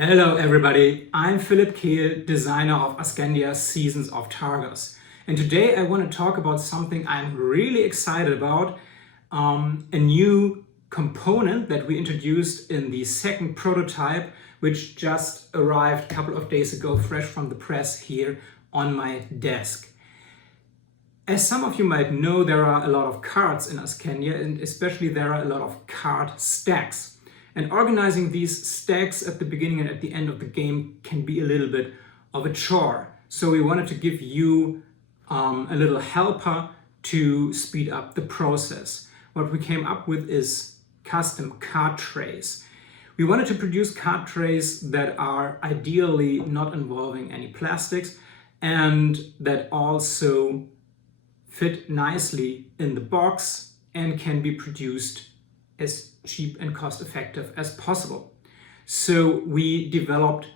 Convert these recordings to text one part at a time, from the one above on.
Hello everybody, I'm Philipp Kehl, designer of ASCENDIA Seasons of Thargos. And today I want to talk about something I'm really excited about, a new component that we introduced in the second prototype, which just arrived a couple of days ago, fresh from the press here on my desk. As some of you might know, there are a lot of cards in ASCENDIA, and especially there are a lot of card stacks. And organizing these stacks at the beginning and at the end of the game can be a little bit of a chore. So we wanted to give you a little helper to speed up the process. What we came up with is custom card trays. We wanted to produce card trays that are ideally not involving any plastics and that also fit nicely in the box and can be produced as cheap and cost-effective as possible. So we developed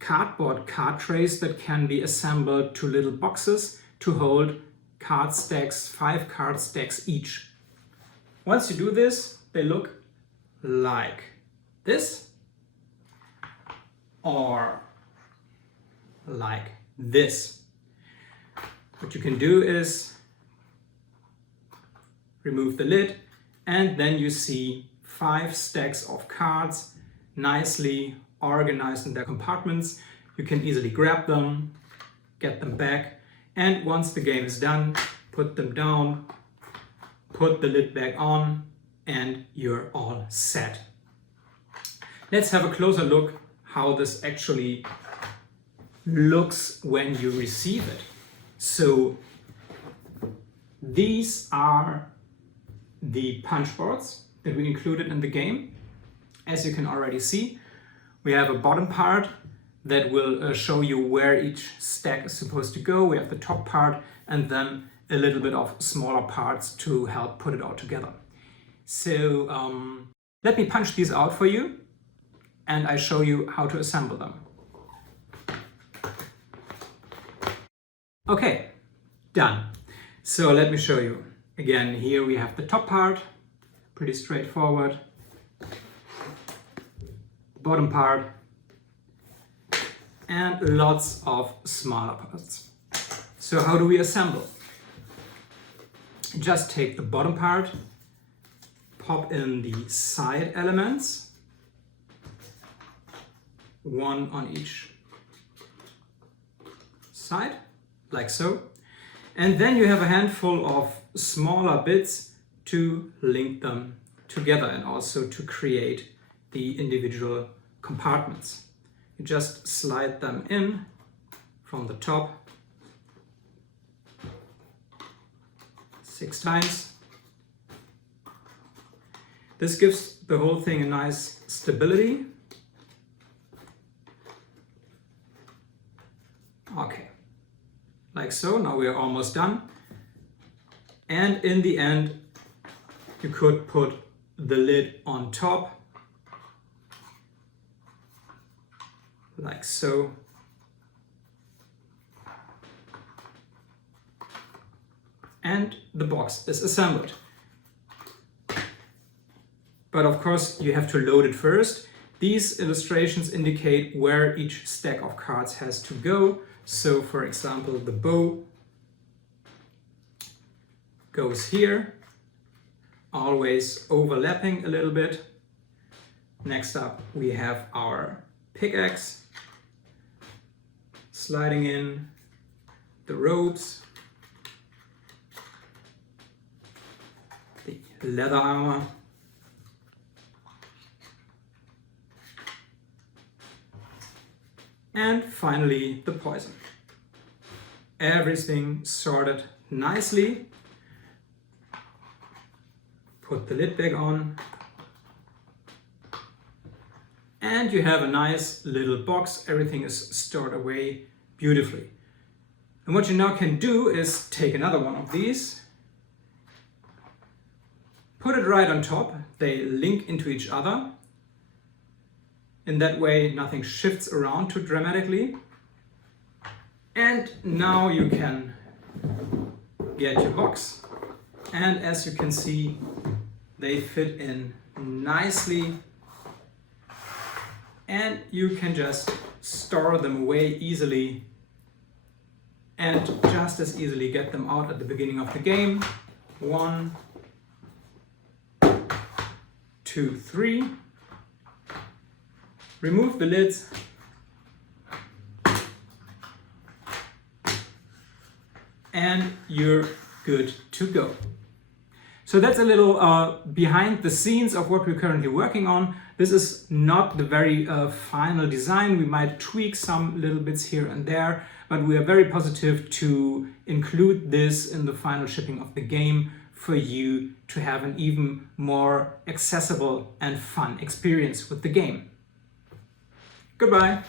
cardboard card trays that can be assembled to little boxes to hold card stacks, 5 card stacks each. Once you do this, they look like this or like this. What you can do is remove the lid, and then you see 5 stacks of cards nicely organized in their compartments. You can easily grab them, get them back, and once the game is done, put them down, put the lid back on, and you're all set. Let's have a closer look how this actually looks when you receive it. So these are the punch boards that we included in the game. As you can already see, we have a bottom part that will show you where each stack is supposed to go. We have the top part and then a little bit of smaller parts to help put it all together. So let me punch these out for you and I show you how to assemble them. Okay, done. So let me show you. Again, here we have the top part, pretty straightforward. Bottom part, and lots of smaller parts. So how do we assemble? Just take the bottom part, pop in the side elements, one on each side, like so. And then you have a handful of smaller bits to link them together and also to create the individual compartments. You just slide them in from the top 6 times. This gives the whole thing a nice stability. Okay. Like so, now we are almost done. And in the end, you could put the lid on top, like so. And the box is assembled. But of course, you have to load it first. These illustrations indicate where each stack of cards has to go. So for example, the bow goes here, always overlapping a little bit. Next up, we have our pickaxe, sliding in the ropes, the leather armor, and finally the poison. Everything sorted nicely. Put the lid back on. And you have a nice little box. Everything is stored away beautifully. And what you now can do is take another one of these, put it right on top. They link into each other. In that way, nothing shifts around too dramatically. And now you can get your box. And as you can see, they fit in nicely and you can just store them away easily and just as easily get them out at the beginning of the game. 1, 2, 3. Remove the lids. And you're good to go. So that's a little behind the scenes of what we're currently working on. This is not the very final design. We might tweak some little bits here and there, but we are very positive to include this in the final shipping of the game for you to have an even more accessible and fun experience with the game. Goodbye.